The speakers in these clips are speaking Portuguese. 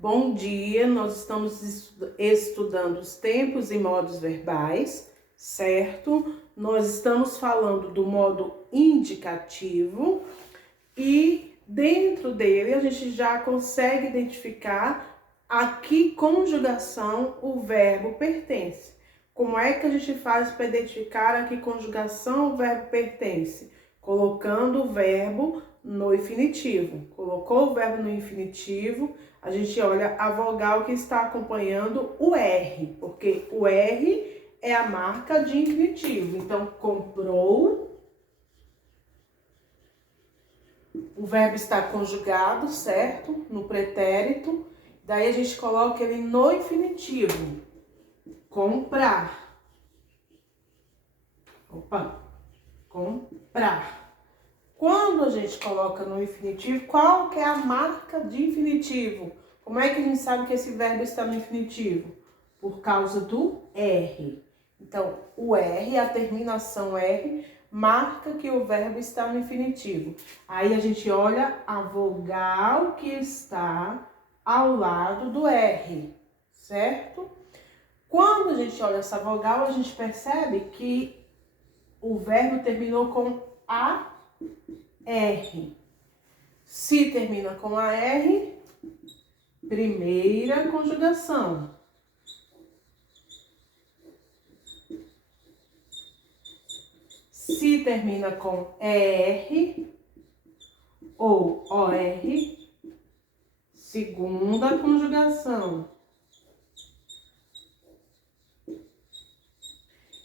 Bom dia, nós estamos estudando os tempos e modos verbais, certo? Nós estamos falando do modo indicativo e dentro dele a gente já consegue identificar a que conjugação o verbo pertence. Como é que a gente faz para identificar a que conjugação o verbo pertence? Colocando o verbo no infinitivo. Colocou o verbo no infinitivo, a gente olha a vogal que está acompanhando o R, porque o R é a marca de infinitivo. Então, comprou, o verbo está conjugado, certo? No pretérito, daí a gente coloca ele no infinitivo. Comprar. Comprar. Quando a gente coloca no infinitivo, qual que é a marca de infinitivo? Como é que a gente sabe que esse verbo está no infinitivo? Por causa do R. Então, o R, a terminação R, marca que o verbo está no infinitivo. Aí a gente olha a vogal que está ao lado do R, certo? Quando a gente olha essa vogal, a gente percebe que o verbo terminou com AR. Se termina com AR, primeira conjugação. Se termina com ER ou OR, segunda conjugação.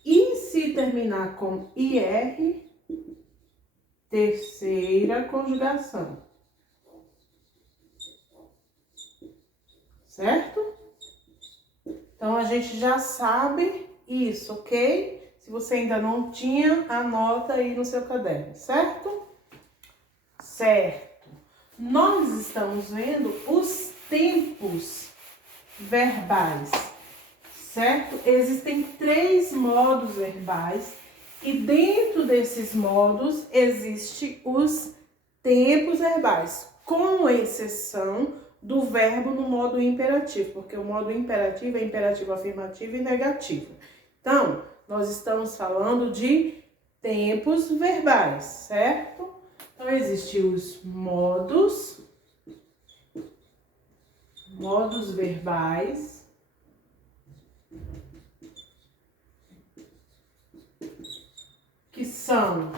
E se terminar com IR, terceira conjugação. Certo? Então, a gente já sabe isso, ok? Se você ainda não tinha, anota aí no seu caderno, certo? Certo. Nós estamos vendo os tempos verbais, certo? Existem 3 modos verbais e dentro desses modos existem os tempos verbais, com exceção do verbo no modo imperativo, porque o modo imperativo é imperativo afirmativo e negativo. Então, nós estamos falando de tempos verbais, certo? Então, existem os modos verbais, que são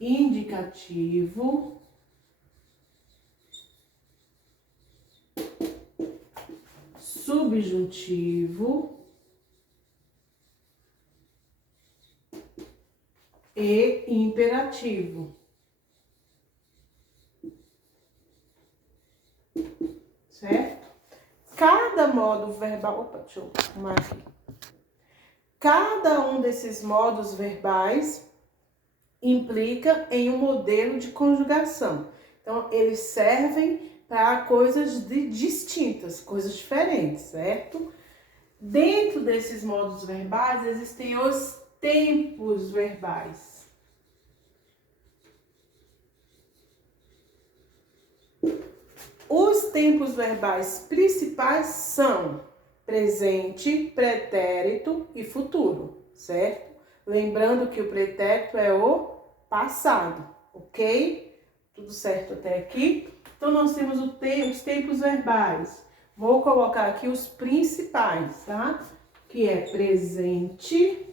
indicativo, subjuntivo e imperativo. Certo? Cada modo verbal... Opa, deixa eu arrumar aqui. Cada um desses modos verbais implica em um modelo de conjugação. Então, eles servem para coisas distintas, coisas diferentes, certo? Dentro desses modos verbais, existem os tempos verbais. Os tempos verbais principais são presente, pretérito e futuro, certo? Lembrando que o pretérito é o passado, ok? Tudo certo até aqui? Então, nós temos os tempos verbais. Vou colocar aqui os principais, tá? Que é presente,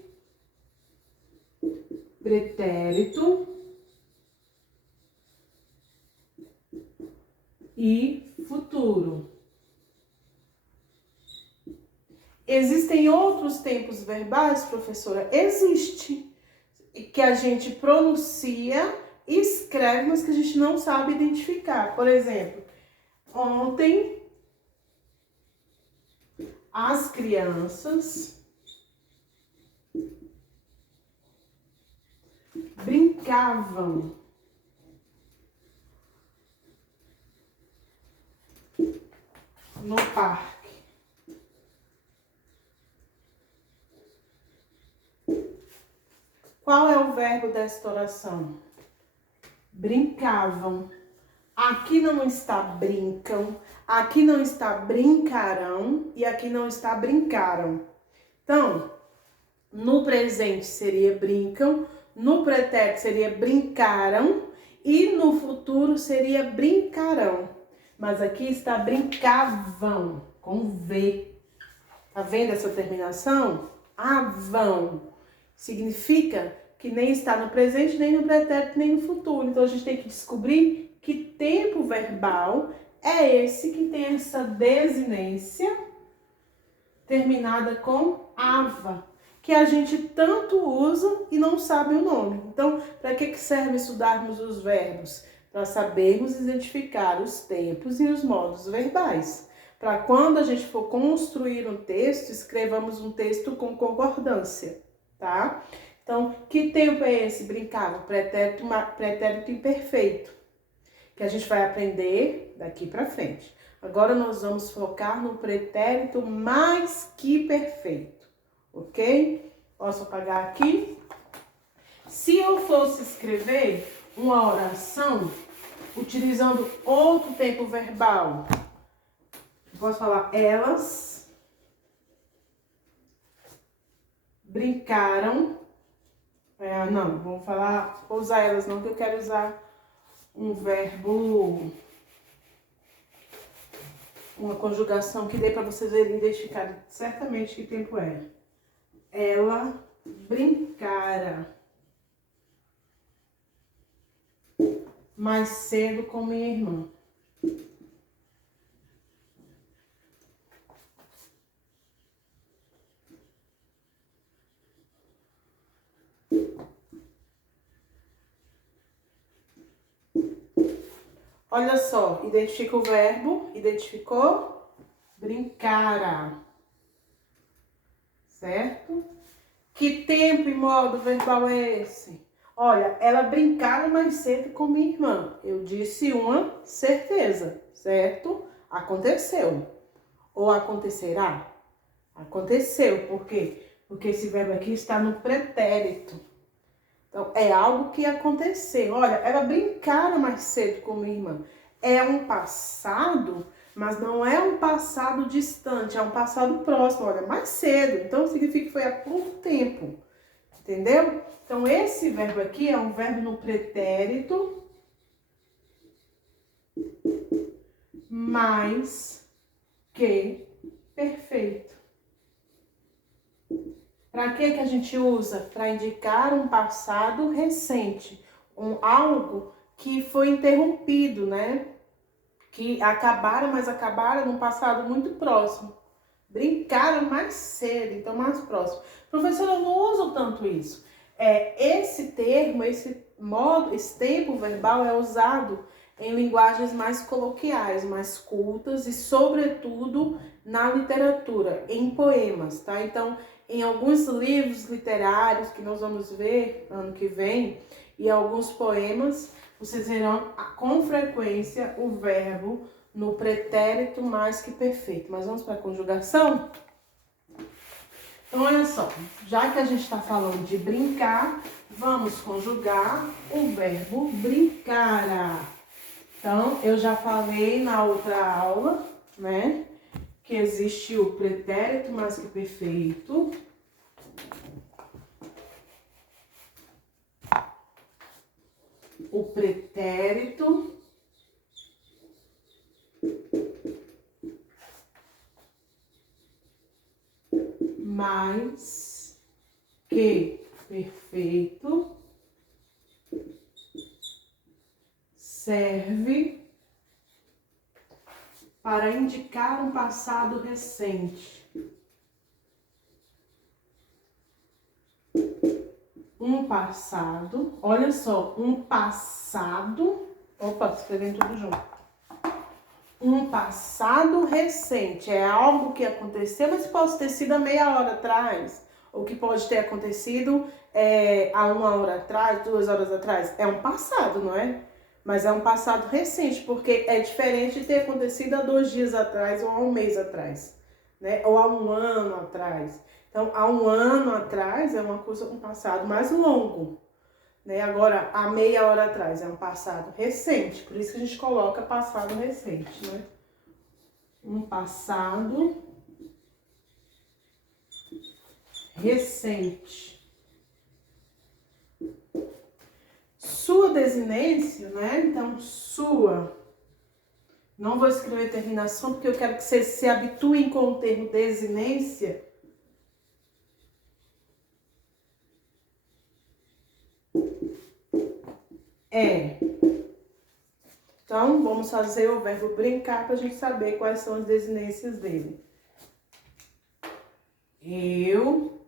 pretérito e futuro. Existem outros tempos verbais, professora? Existe. Que a gente pronuncia e escreve, mas que a gente não sabe identificar. Por exemplo, ontem as crianças brincavam no parque. Qual é o verbo desta oração? Brincavam. Aqui não está brincam, aqui não está brincarão e aqui não está brincaram. Então, no presente seria brincam, no pretérito seria brincaram e no futuro seria brincarão. Mas aqui está brincavam, com V. Tá vendo essa terminação? Avão. Significa que nem está no presente, nem no pretérito, nem no futuro. Então, a gente tem que descobrir que tempo verbal é esse que tem essa desinência terminada com ava, que a gente tanto usa e não sabe o nome. Então, para que serve estudarmos os verbos? Para sabermos identificar os tempos e os modos verbais. Para quando a gente for construir um texto, escrevamos um texto com concordância, tá? Então, que tempo é esse? Brincava, pretérito imperfeito, que a gente vai aprender daqui para frente. Agora nós vamos focar no pretérito mais que perfeito, ok? Posso apagar aqui? Se eu fosse escrever uma oração utilizando outro tempo verbal, posso falar elas brincaram. Não, vamos falar, vou usar elas não, que eu quero usar um verbo, uma conjugação que dê para vocês verem identificar certamente que tempo é. Ela brincara mais cedo com minha irmã. Olha só, identifica o verbo, identificou? Brincara, certo? Que tempo e modo verbal é esse? Olha, ela brincara mais cedo com minha irmã. Eu disse uma certeza, certo? Aconteceu. Ou acontecerá? Aconteceu. Por quê? Porque esse verbo aqui está no pretérito. Então, é algo que aconteceu. Olha, ela brincara mais cedo com minha irmã. É um passado, mas não é um passado distante, é um passado próximo. Olha, mais cedo. Então, significa que foi há pouco tempo. Entendeu? Então, esse verbo aqui é um verbo no pretérito mais que perfeito. Para que a gente usa? Para indicar um passado recente, algo que foi interrompido, né? Que acabaram, mas acabaram num passado muito próximo. Brincaram mais cedo, então mais próximo. Professora, eu não uso tanto isso. Esse termo, esse tempo verbal é usado em linguagens mais coloquiais, mais cultas e, sobretudo, na literatura, em poemas, tá? Então, em alguns livros literários que nós vamos ver ano que vem, e alguns poemas, vocês verão com frequência o verbo no pretérito mais que perfeito. Mas vamos para a conjugação? Então, olha só, já que a gente está falando de brincar, vamos conjugar o verbo brincara. Então, eu já falei na outra aula, né, que existe o pretérito mais que perfeito. O pretérito mais que perfeito serve para indicar um passado recente. Um passado, olha só, um passado, opa, escrevendo tudo junto. Um passado recente, é algo que aconteceu, mas pode ter sido há meia hora atrás, ou que pode ter acontecido há 1 hora atrás, 2 horas atrás. É um passado, não é? Mas é um passado recente, porque é diferente de ter acontecido há 2 dias atrás ou há 1 mês atrás, né? Ou há 1 ano atrás. Então, há 1 ano atrás é um passado mais longo, né? Agora, há meia hora atrás é um passado recente, por isso que a gente coloca passado recente, né? Um passado recente. Sua desinência, né? Então, sua. Não vou escrever terminação, porque eu quero que vocês se habituem com o termo desinência. É. Então, vamos fazer o verbo brincar para a gente saber quais são as desinências dele. Eu,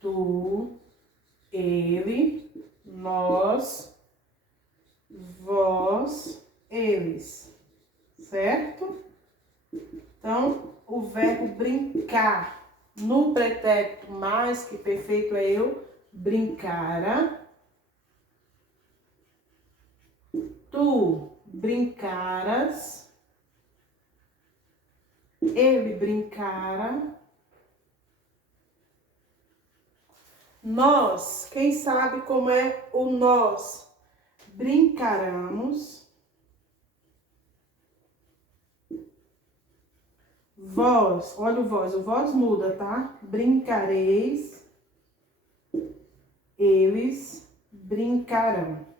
tu, ele, nós, vós, eles. Certo? Então, o verbo brincar no pretérito mais que perfeito é eu brincara. Tu brincaras. Ele brincara. Nós, quem sabe como é o nós? Brincaramos. Vós, olha o vós muda, tá? Brincareis. Eles brincarão.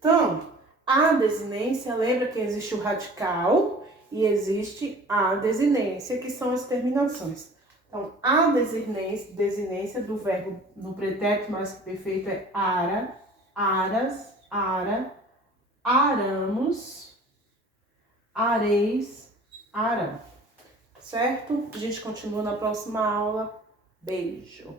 Então, a desinência, lembra que existe o radical e existe a desinência, que são as terminações. Então, a desinência do verbo no pretérito mais que perfeito é ara, aras, ara, aramos, areis, arão. Certo? A gente continua na próxima aula. Beijo!